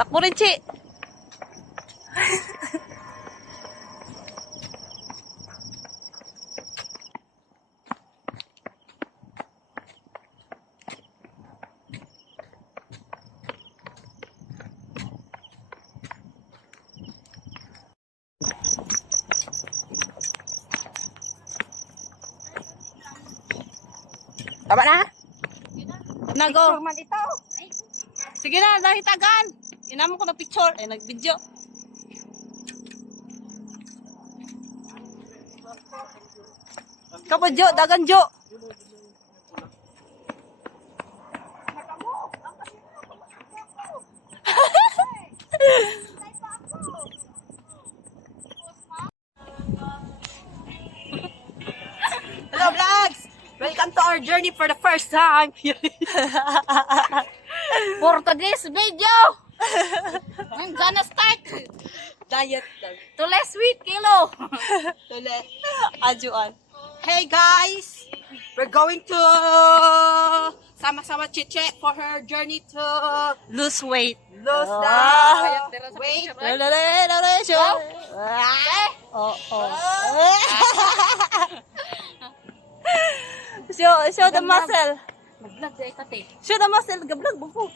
Takbo rin, Chi. Tama na? Nago. Sige na, dahil tagan. Inamo ko na picture. Eh, nag-video. Kapo, Jo. Dagan, Jo. Hello, vlogs! Welcome to our journey for the first time. For today's video, I'm gonna start diet to less sweet kilo. To less ajuan. Hey guys, we're going to sama-sama Chiche for her journey to lose weight. Lose the weight. Show the muscle. Mag-vlog sa ikate. Show the muscle. Gablog mo po.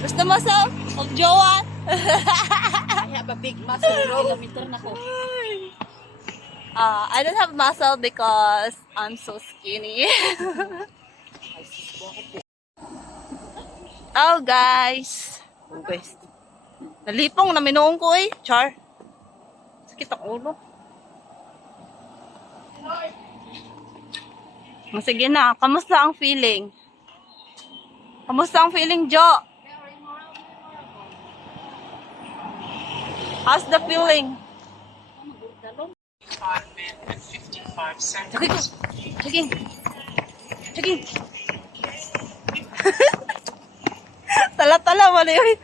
Where's the muscle of Joanne? I have a big muscle. Kilometer na ko. I don't have muscle because I'm so skinny. Oh, guys. Nalipong na minuong ko eh. Char. Sakit ang ulo. Sige na, kamusta ang feeling? Kamusta ang feeling, Jo? How's the feeling? 5 minutes and 55 seconds. Sige ko. Sige. Sige. Tala-tala, mali yun.